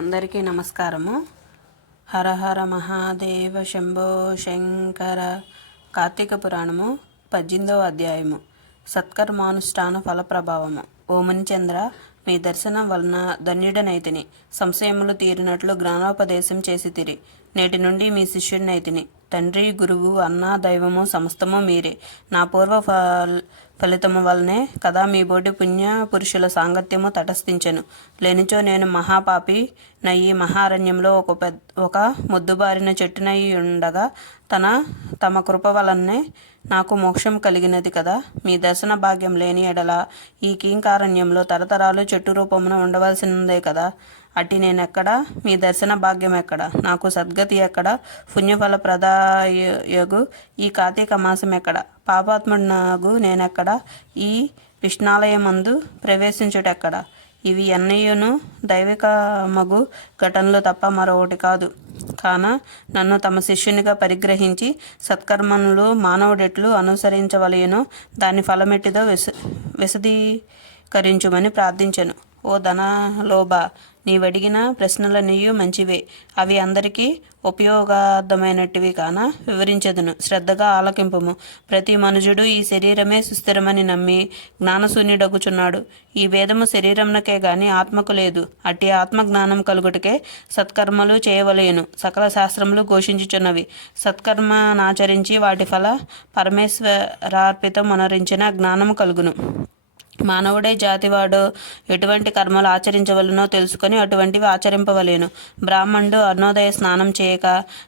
అందరికీ నమస్కారము. హర హర మహాదేవ శంభో శంకర. కార్తీక పురాణము 18వ అధ్యాయము. సత్కర్మానుష్ఠాన ఫల ప్రభావము. ఓ మునిచంద్ర, మీ దర్శనం వలన ధన్యుడనైతిని. సంశయములు తీరినట్లు జ్ఞానోపదేశం చేసి తిరి. నేటి నుండి మీ శిష్యుడినైతిని. తండ్రి, గురువు, అన్న, దైవము సమస్తము మీరే. నా పూర్వ ఫలితము వల్లనే కదా మీ బోటి పుణ్య పురుషుల సాంగత్యము తటస్థించెను. లేనిచో నేను మహాపాపి నయ్యి మహారణ్యంలో ఒక ముద్దుబారిన చెట్టునయ్యి ఉండగా తమ కృప వలనే నాకు మోక్షం కలిగినది కదా. మీ దర్శన భాగ్యం లేని ఎడల ఈ కీంకారణ్యంలో తరతరాలు చెట్టు రూపమున ఉండవలసిందే కదా. అట్టి నేనెక్కడ, మీ దర్శన భాగ్యం ఎక్కడ, నాకు సద్గతి ఎక్కడ, పుణ్యఫల ప్రదాయగు ఈ కార్తీక మాసం ఎక్కడ, పాపాత్ముడునగు నేనెక్కడ, ఈ విష్ణాలయమందు ప్రవేశించుటెక్కడ. ఇవి అన్నయ్యను దైవికమగు ఘటనలు తప్ప మరొకటి కాదు. కాన నన్ను తమ శిష్యునిగా పరిగ్రహించి సత్కర్మములు మానవుడెట్లు అనుసరించవలయనో దాని ఫలమెట్టిదో విశదీకరించుమని ప్రార్థించెను. ఓ ధనలోభ, నీవడిగిన ప్రశ్నలన్నీయు మంచివే. అవి అందరికీ ఉపయోగార్థమైనటివి కాన వివరించెదను, శ్రద్ధగా ఆలకింపుము. ప్రతి మనుజుడు ఈ శరీరమే సుస్థిరమని నమ్మి జ్ఞానశూన్యుడగుచున్నాడు. ఈ భేదము శరీరమునకే గాని ఆత్మకు లేదు. అట్టి ఆత్మజ్ఞానం కలుగుటకే సత్కర్మలు చేయవలయను. సకల శాస్త్రములు ఘోషించుచున్నవి. సత్కర్మనాచరించి వాటి ఫల పరమేశ్వరార్పితం అనరించిన జ్ఞానము కలుగును. మానవుడే జాతివాడు ఎటువంటి కర్మలు ఆచరించవలనో తెలుసుకొని అటువంటివి ఆచరింపవలేను. బ్రాహ్మణుడు అరుణోదయ స్నానం చేయక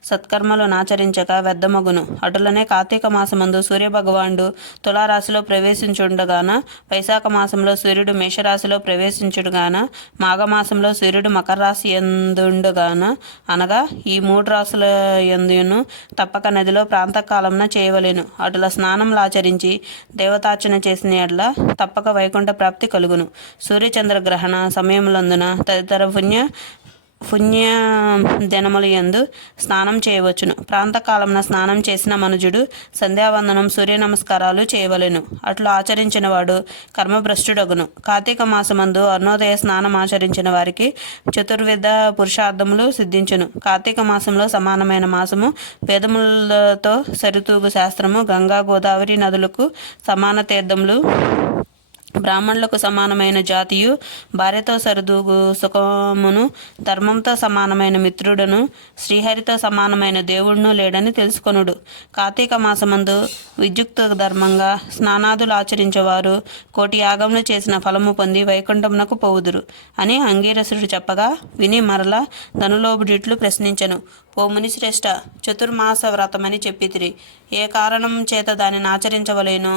సత్కర్మలు నాచరించక వ్యర్థమగును. అటులనే కార్తీక మాసమందు సూర్యభగవానుడు తులారాశిలో ప్రవేశించుండగాన, వైశాఖ మాసంలో సూర్యుడు మేషరాశిలో ప్రవేశించుడుగాన, మాఘమాసంలో సూర్యుడు మకర రాశి ఎందుండుగాన, అనగా ఈ 3 రాశుల యందును తప్పక నదిలో ప్రాంతకాలంన చేయవలేను. అటుల స్నానములాచరించి దేవతార్చన చేసిన ఎడల తప్పక వైకుంఠ ప్రాప్తి కలుగును. సూర్యచంద్రగ్రహణ సమయములందున తదితర పుణ్య దినముల యందు స్నానం చేయవచ్చును. ప్రాంతకాలంన స్నానం చేసిన మనుజుడు సంధ్యావందనం, సూర్య నమస్కారాలు చేయవలెను. అట్లు ఆచరించిన వాడు కర్మభ్రష్టుడగును. కార్తీక మాసమందు అరుణోదయ స్నానం ఆచరించిన వారికి చతుర్విధ పురుషార్థములు సిద్ధించును. కార్తీక మాసంలో సమానమైన మాసము, వేదములతో సరితూగు శాస్త్రము, గంగా గోదావరి నదులకు సమాన తీర్థములు, బ్రాహ్మణులకు సమానమైన జాతియు, భార్యతో సరిదూగు సుఖమును, ధర్మంతో సమానమైన మిత్రుడును, శ్రీహరితో సమానమైన దేవుడును లేడని తెలుసుకొనుడు. కార్తీక మాసమందు విద్యుక్త ధర్మంగా స్నానాదులు ఆచరించేవారు 1,000,000 యాగములు చేసిన ఫలము పొంది వైకుంఠమునకు పోవుదురు అని అంగీరసుడు చెప్పగా విని మరల ధనులోబుడిట్లు ప్రశ్నించెను. ఓ మునిశ్రేష్ఠ, చతుర్మాస వ్రతమని చెప్పితిరి. ఏ కారణం చేత దానిని ఆచరించవలేనో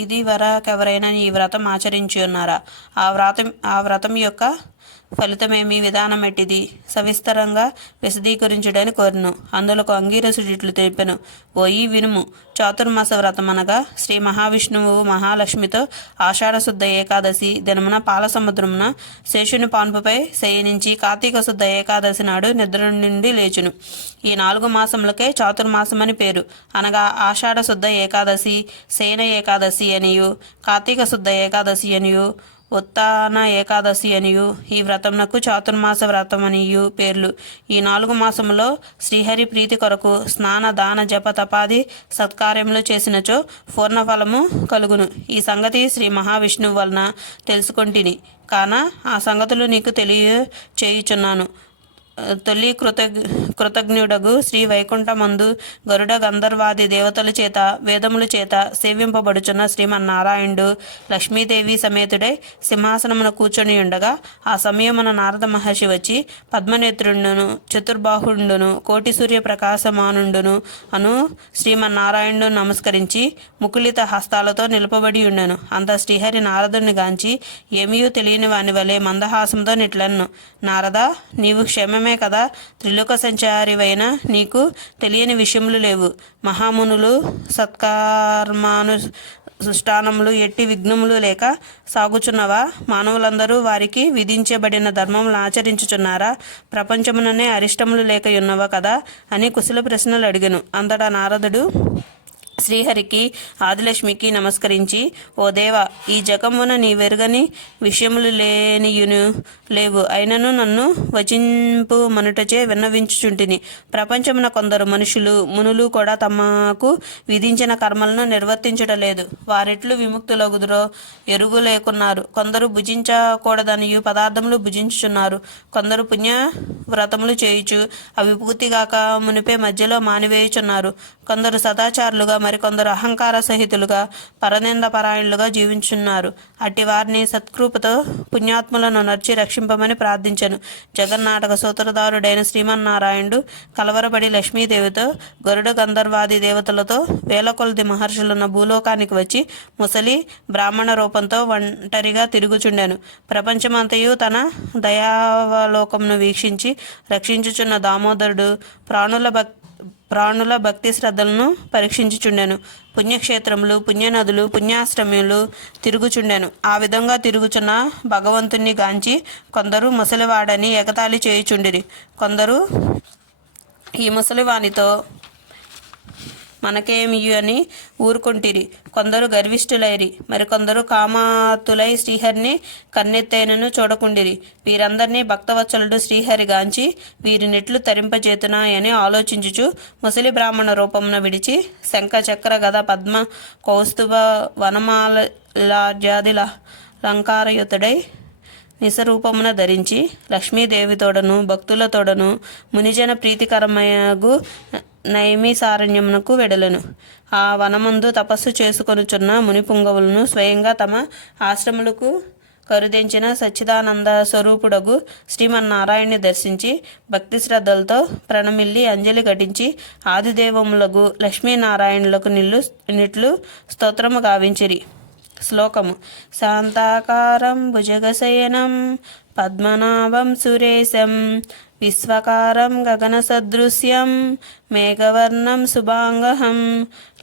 ఇది వరకెవరైనా ఈ వ్రతం ఆచరించి ఉన్నారా? ఆ వ్రతం యొక్క ఫలితమేమి, విధానం ఎట్టిది, సవిస్తరంగా విశదీకరించుడని కోరును. అందులకు అంగీరసుడు ఇట్లు తెలిపెను. ఓయి వినుము. చాతుర్మాస వ్రతం అనగా శ్రీ మహావిష్ణువు మహాలక్ష్మితో ఆషాఢశుద్ధ ఏకాదశి దినమున పాలసముద్రమున శేషుని పాన్పుపై శయనించి కార్తీక శుద్ధ ఏకాదశి నాడు నిద్ర నుండి లేచును. ఈ 4 మాసములకే చాతుర్మాసమని పేరు. అనగా ఆషాఢ శుద్ధ ఏకాదశి, శయన ఏకాదశి అనియు, కార్తీక శుద్ధ ఏకాదశి అనియు, ఉత్తాన ఏకాదశి అనియు, ఈ వ్రతమునకు చాతుర్మాస వ్రతం అనియు పేర్లు. ఈ 4 మాసములో శ్రీహరి ప్రీతి కొరకు స్నాన, దాన, జప, తపాది సత్కార్యములు చేసినచో పూర్ణఫలము కలుగును. ఈ సంగతి శ్రీ మహావిష్ణువు వలన తెలుసుకొంటిని కాన ఆ సంగతులు నీకు తెలియచేయుచున్నాను. తొలి కృతజ్ఞుడగు శ్రీ వైకుంఠమందు గరుడ గంధర్వాది దేవతల చేత వేదముల చేత సేవింపబడుచున్న శ్రీమన్నారాయణుడు లక్ష్మీదేవి సమేతుడై సింహాసనమున కూర్చొని ఉండగా ఆ సమయమున నారద మహర్షి వచ్చి పద్మనేత్రుండును, చతుర్బాహుండును, కోటి సూర్య ప్రకాశమానుండును అను శ్రీమన్నారాయణుడు నమస్కరించి ముకులిత హస్తాలతో నిలపబడి ఉండెను. అంత శ్రీహరి నారదుని గాంచి ఏమీయూ తెలియని వాని వలె మందహాసంతో నిట్లన్ను. నారద, నీవు క్షేమమే కదా. త్రిలోక సంచారివైన నీకు తెలియని విషయములు లేవు. మహామునులు సత్కర్మానుష్ఠానములు ఎట్టి విఘ్నములు లేక సాగుచున్నవా? మానవులందరూ వారికి విధించబడిన ధర్మములు ఆచరించుచున్నారా? ప్రపంచముననే అరిష్టములు లేక ఉన్నవా కదా అని కుశల ప్రశ్నలు అడిగెను. అంతటా నారదుడు శ్రీహరికి ఆదిలక్ష్మికి నమస్కరించి, ఓ దేవ, ఈ జగమున నీవెరుగని విషయములు లేనియును లేవు, అయినను నన్ను వచింపు మనుటచే విన్నవించుచుంటిని. ప్రపంచమున కొందరు మనుషులు మునులు కూడా తమకు విధించిన కర్మలను నిర్వర్తించుటలేదు. వారెట్లు విముక్తులగుదురో ఎరుగు లేకున్నారు. కొందరు భుజించకూడదనియు పదార్థములు భుజించుచున్నారు. కొందరు పుణ్య వ్రతములు చేయుచు అవి పూర్తిగాక మునిపే మధ్యలో మానివేయుచున్నారు. కొందరు సదాచారులుగా, మరికొందరు అహంకార సహితులుగా, పరనింద పరాయణులుగా జీవించున్నారు. అట్టి వారిని సత్కృపతో పుణ్యాత్ములను నర్చి రక్షింపమని ప్రార్థించను. జగన్నాటక సూత్రధారుడైన శ్రీమన్నారాయణుడు కలవరపడి లక్ష్మీదేవితో, గరుడ గంధర్వాది దేవతలతో, వేల కొలది మహర్షులున్న భూలోకానికి వచ్చి ముసలి బ్రాహ్మణ రూపంతో ఒంటరిగా తిరుగుచుండెను. ప్రపంచమంతయు తన దయావలోకమును వీక్షించి రక్షించుచున్న దామోదరుడు ప్రాణుల భక్తి శ్రద్ధలను పరీక్షించుచుండెను. పుణ్యక్షేత్రములు, పుణ్యనదులు, పుణ్యాశ్రములు తిరుగుచుండెను. ఆ విధంగా తిరుగుచున్న భగవంతుని గాంచి కొందరు ముసలివాడని ఎగతాళి చేయుచుండిరి. కొందరు ఈ ముసలివానితో మనకేమియు అని ఊరుకుంటిరి. కొందరు గర్విష్ఠులైరి, మరికొందరు కామాతులై శ్రీహరిని కన్నెత్తైనను చూడకుండిరి. వీరందరినీ భక్తవత్సలుడు శ్రీహరిగాంచి వీరినెట్లు తరింపజేతునాయని ఆలోచించుచు ముసలి బ్రాహ్మణ రూపమున విడిచి శంఖ చక్ర గద పద్మ కౌస్తుభ వనమాలాద్యాది లంకారయుతుడై నిసరూపమున ధరించి లక్ష్మీదేవితోడను భక్తులతోడను మునిజన ప్రీతికరమగు నైమిసారణ్యమునకు వెడలను. ఆ వనమందు తపస్సు చేసుకొనుచున్న మునిపుంగవులను స్వయంగా తమ ఆశ్రములకు కరుదించిన సచ్చిదానంద స్వరూపుడగు శ్రీమన్నారాయణ్ణి దర్శించి భక్తి శ్రద్ధలతో ప్రణమిల్లి అంజలి ఘటించి ఆదిదేవములగు లక్ష్మీనారాయణులకు నిట్లు స్తోత్రము గావించిరి. శ్లోకము. శాంతాకారం భుజగశయనం పద్మనాభం సురేశం విశ్వకారం గగనసదృశ్యం మేఘవర్ణం శుభాంగహం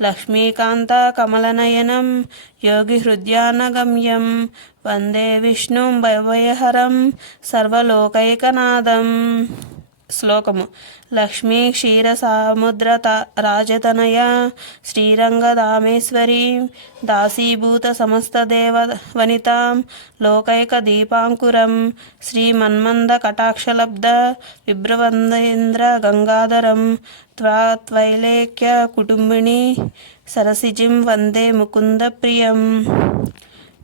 లక్ష్మీకాంత కమలనయనం యోగిహృద్యానగమ్యం వందే విష్ణుం భయభయహరం సర్వలోకైకనాథం. శ్లోకము. లక్ష్మీ క్షీరసముద్ర రాజతనయ శ్రీరంగధామేశ్వరీ దాసీభూత సమస్తదేవ వనితాం లోకైక దీపాంకురం శ్రీమన్మంద కటాక్షలబ్ధ విభ్రవందేంద్ర గంగాధరం త్వైలేక్య కుటుంబిని సరసిజిం వందే ముకుంద ప్రియం.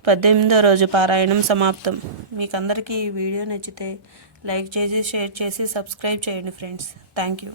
18వ రోజు పారాయణం సమాప్తం. మీకు అందరికీ ఈ వీడియో నచ్చితే లైక్ చేసి, షేర్ చేసి, సబ్స్క్రైబ్ చేయండి ఫ్రెండ్స్. Thank you.